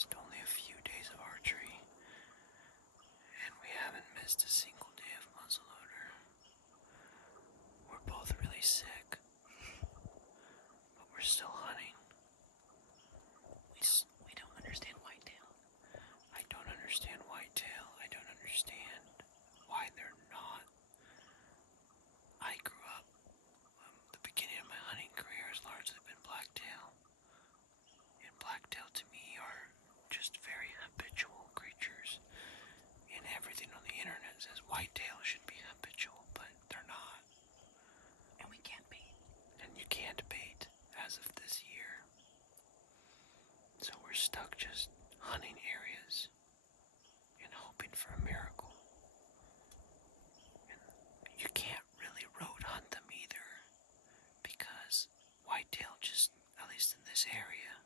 It's only a few days of archery, and we haven't missed a single day of muzzleloader. We're both really sick, but we're still hunting. We don't understand whitetail. I don't understand whitetail. I don't understand why they're not. I grew up, the beginning of my hunting career has largely been blacktail. And blacktail to me are just very habitual creatures. And everything on the internet says whitetail should be habitual, but they're not. And we can't bait. And you can't bait as of this year. So we're stuck just hunting areas and hoping for a miracle. And you can't really road hunt them either, because whitetail just, at least in this area,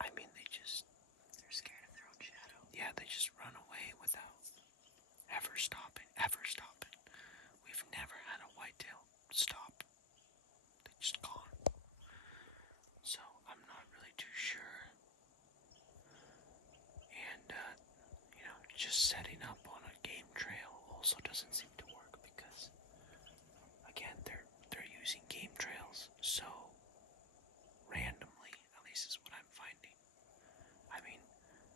I mean, they're scared of their own shadow. Yeah, they just run away without ever stopping. We've never had a whitetail stop. They just gone. So I'm not really too sure. And, just setting up on a game trail also doesn't seem to work, because, again, they're using game trails so randomly, at least is what I'm finding. I mean,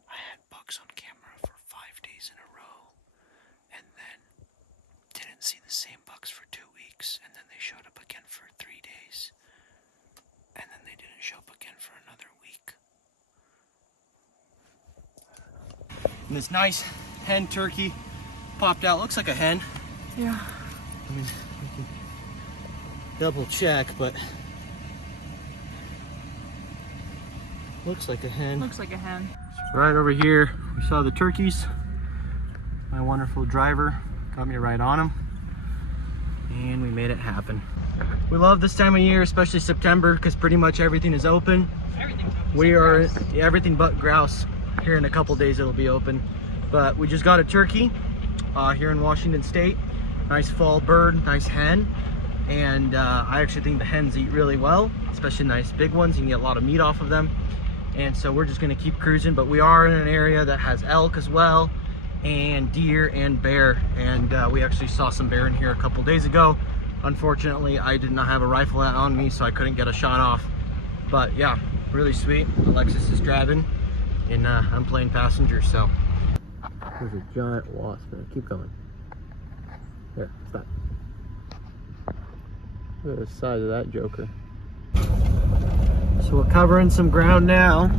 I had bucks on camera for 5 days in a row, and then didn't see the same bucks for 2 weeks, and then they showed up again for 3 days, and then they didn't show up again for another week. And this nice hen turkey popped out. Looks like a hen. Yeah. I mean, we can double check, but looks like a hen. Looks like a hen. Right over here, we saw the turkeys. My wonderful driver got me right on them, and we made it happen. We love this time of year, especially September, because pretty much everything is open. We are everything but grouse. Here in a couple days it'll be open, but we just got a turkey here in Washington State. Nice fall bird, nice hen, and I actually think the hens eat really well, especially nice big ones. You can get a lot of meat off of them, and so we're just going to keep cruising. But we are in an area that has elk as well, and deer and bear, and we actually saw some bear in here a couple days ago. Unfortunately, I did not have a rifle on me, so I couldn't get a shot off. But yeah, really sweet. Alexis is driving, and I'm playing passenger. So there's a giant wasp there. Keep going. There, stop. Look at the size of that joker. So we're covering some ground now.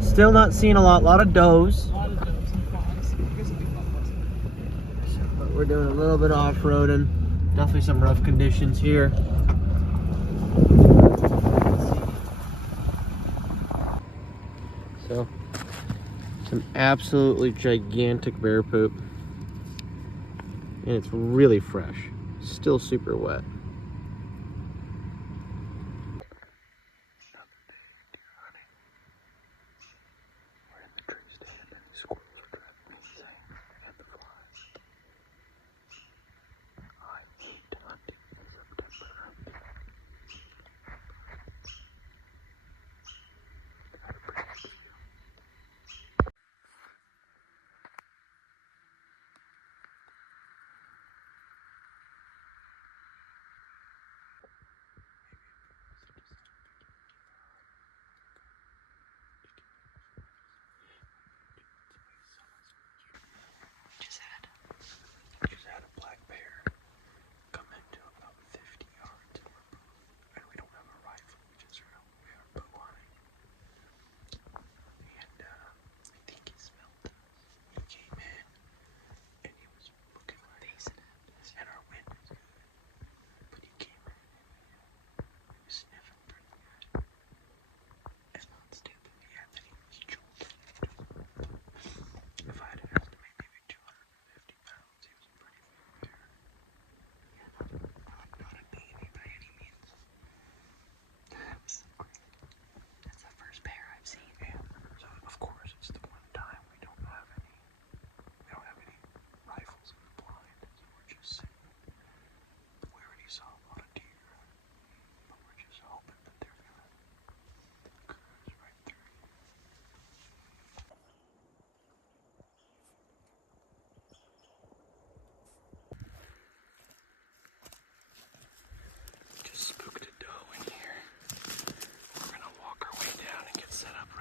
Still not seeing a lot of does. A lot of does and fawns. Here's a big one. But we're doing a little bit off-roading. Definitely some rough conditions here. So, some absolutely gigantic bear poop. And it's really fresh. Still super wet.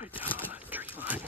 right down on that tree line.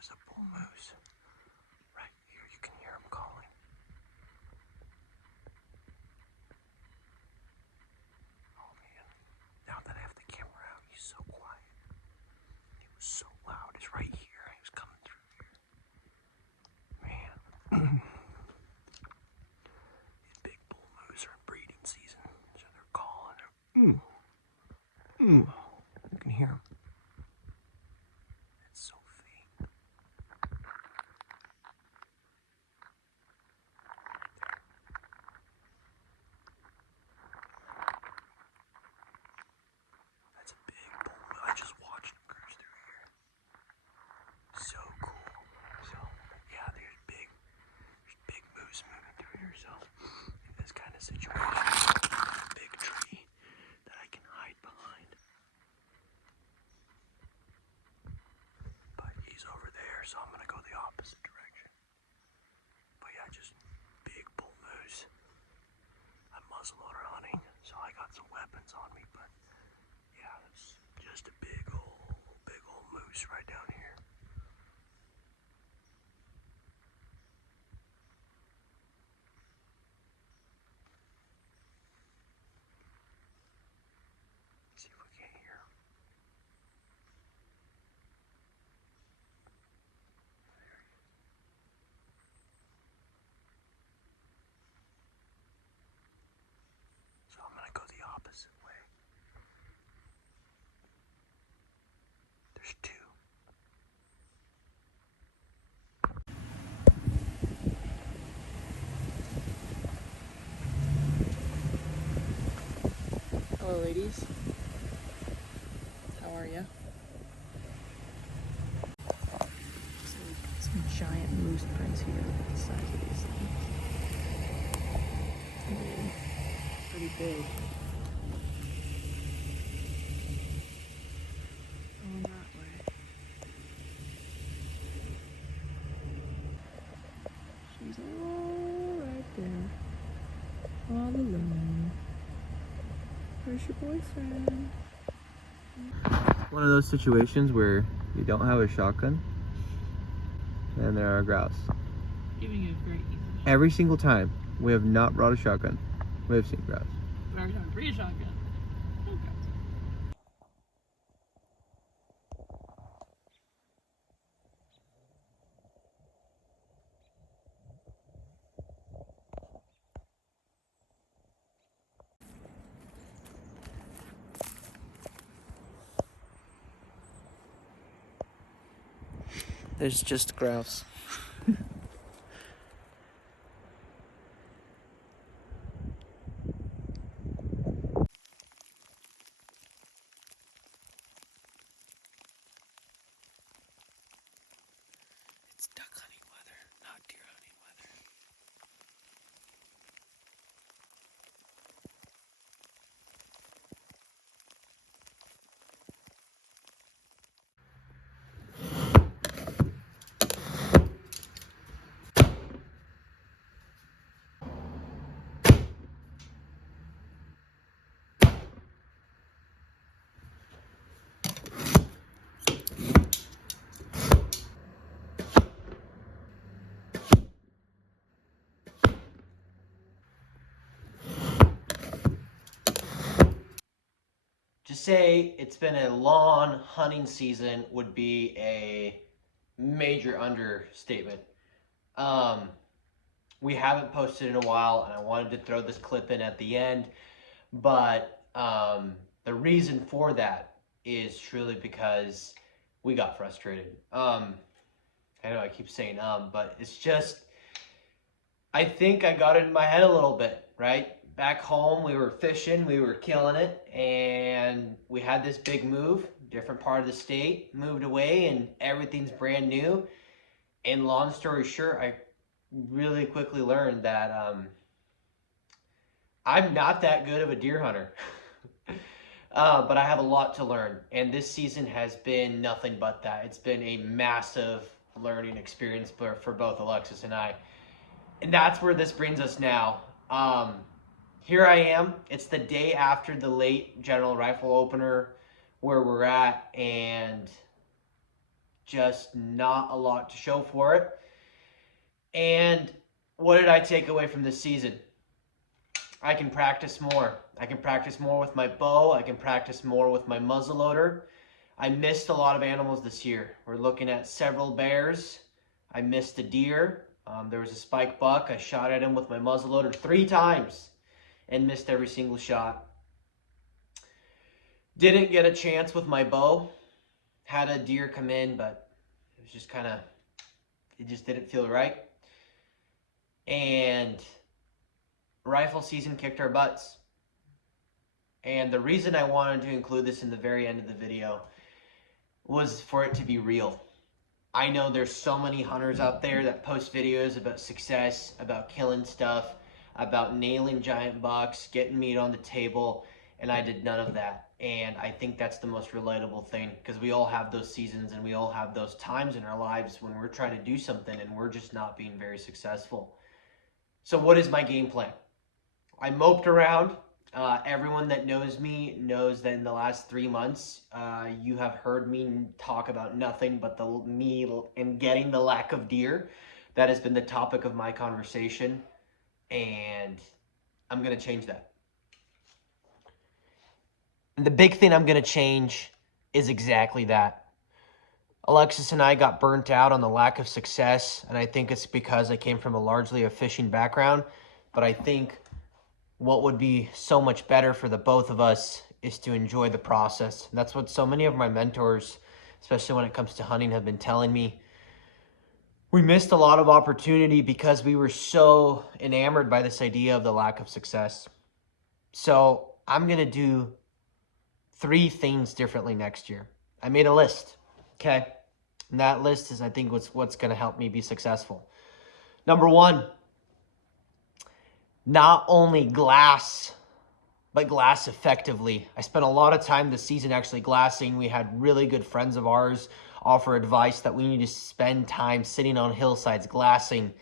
There's a bull moose right here. You can hear him calling. Oh man, now that I have the camera out, he's so quiet. He was so loud. He's right here. He was coming through here. Man. These big bull moose are in breeding season, so they're calling. You can hear him. It's so faint. That's a big bull. I just watched him cruise through here. So cool. So yeah, there's big moose moving through here. So in this kind of situation, there's a big tree that I can hide behind. But he's over there, so I'm gonna go the opposite direction. But yeah, just big bull moose. I'm muzzleloader hunting, so I got some weapons on me, but yeah, it's just a big old moose right down here. Let's see if we can't hear him. There he is. So I'm gonna go the opposite way. There's two. Hello, ladies. How are ya? Some giant moose prints here. Look at the size of these things. Pretty big. Going that way. She's all right there. All alone. Where's your boyfriend? One of those situations where you don't have a shotgun and there are grouse. Giving you a very easy shot. Every single time we have not brought a shotgun, we have seen grouse. But every time we bring a shotgun, no grouse. There's just grouse. It's duck hunting weather, not deer hunting weather. To say it's been a long hunting season would be a major understatement. We haven't posted in a while, and I wanted to throw this clip in at the end, but the reason for that is truly because we got frustrated. I know I keep saying but it's just, I think I got it in my head a little bit, right? Back home, we were fishing, we were killing it, and we had this big move, different part of the state, moved away, and everything's brand new. And long story short, I really quickly learned that I'm not that good of a deer hunter. But I have a lot to learn, and this season has been nothing but that. It's been a massive learning experience for both Alexis and I. And that's where this brings us now. Here I am. It's the day after the late General Rifle opener where we're at, and just not a lot to show for it. And what did I take away from this season? I can practice more. I can practice more with my bow. I can practice more with my muzzleloader. I missed a lot of animals this year. We're looking at several bears. I missed a deer. There was a spike buck. I shot at him with my muzzleloader 3 times and missed every single shot. Didn't get a chance with my bow. Had a deer come in, but it was just kind of, it just didn't feel right. And rifle season kicked our butts. And the reason I wanted to include this in the very end of the video was for it to be real. I know there's so many hunters out there that post videos about success, about killing stuff, about nailing giant bucks, getting meat on the table, and I did none of that. And I think that's the most relatable thing, because we all have those seasons and we all have those times in our lives when we're trying to do something and we're just not being very successful. So what is my game plan? I moped around. Everyone that knows me knows that in the last 3 months, you have heard me talk about nothing but me and getting the lack of deer. That has been the topic of my conversation, and I'm going to change that. And the big thing I'm going to change is exactly that. Alexis and I got burnt out on the lack of success, and I think it's because I came from largely a fishing background, but I think what would be so much better for the both of us is to enjoy the process. And that's what so many of my mentors, especially when it comes to hunting, have been telling me. We missed a lot of opportunity because we were so enamored by this idea of the lack of success. So I'm going to do 3 things differently next year. I made a list, okay? And that list is, I think, what's going to help me be successful. Number 1, not only glass, but glass effectively. I spent a lot of time this season actually glassing. We had really good friends of ours offer advice that we need to spend time sitting on hillsides glassing.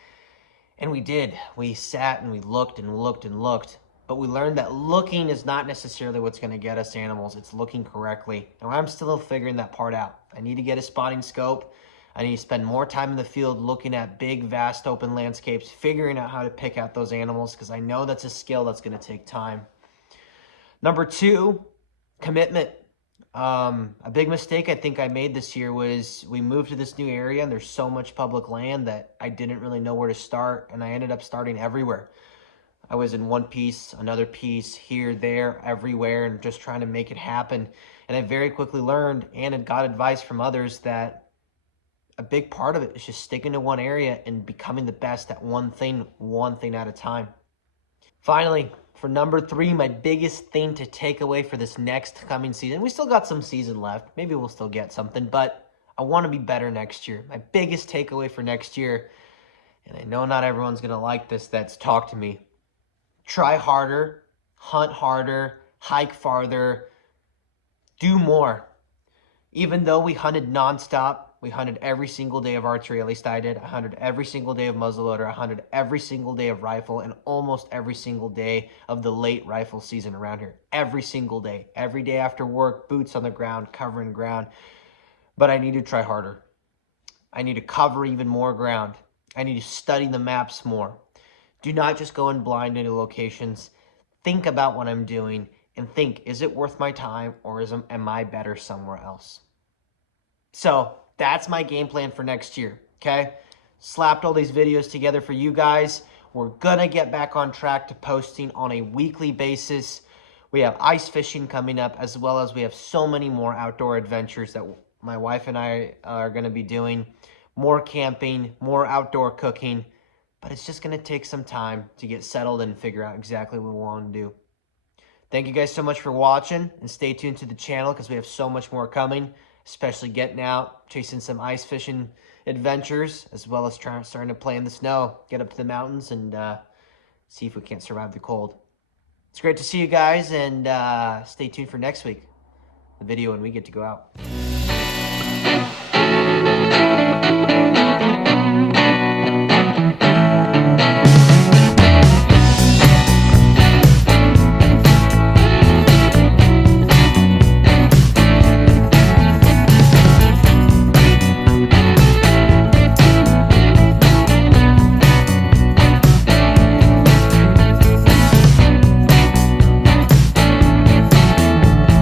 And we did. We sat and we looked and looked and looked. But we learned that looking is not necessarily what's going to get us animals. It's looking correctly. And I'm still figuring that part out. I need to get a spotting scope. I need to spend more time in the field looking at big, vast, open landscapes, figuring out how to pick out those animals, because I know that's a skill that's going to take time. Number 2, commitment. A big mistake I think I made this year was we moved to this new area, and there's so much public land that I didn't really know where to start, and I ended up starting everywhere. I was in one piece, another piece, here, there, everywhere, and just trying to make it happen. And I very quickly learned and got advice from others that a big part of it is just sticking to one area and becoming the best at one thing at a time. Finally, for number 3, my biggest thing to take away for this next coming season. We still got some season left. Maybe we'll still get something, but I want to be better next year. My biggest takeaway for next year, and I know not everyone's going to like this that's talked to me. Try harder, hunt harder, hike farther, do more. Even though we hunted nonstop, we hunted every single day of archery, at least I did. I hunted every single day of muzzleloader. I hunted every single day of rifle and almost every single day of the late rifle season around here. Every single day. Every day after work, boots on the ground, covering ground. But I need to try harder. I need to cover even more ground. I need to study the maps more. Do not just go in blind into locations. Think about what I'm doing and think, is it worth my time or am I better somewhere else? So that's my game plan for next year, okay? Slapped all these videos together for you guys. We're gonna get back on track to posting on a weekly basis. We have ice fishing coming up, as well as we have so many more outdoor adventures that my wife and I are gonna be doing. More camping, more outdoor cooking, but it's just gonna take some time to get settled and figure out exactly what we want to do. Thank you guys so much for watching, and stay tuned to the channel because we have so much more coming, especially getting out, chasing some ice fishing adventures, as well as starting to play in the snow, get up to the mountains, and see if we can't survive the cold. It's great to see you guys, and stay tuned for next week, the video when we get to go out.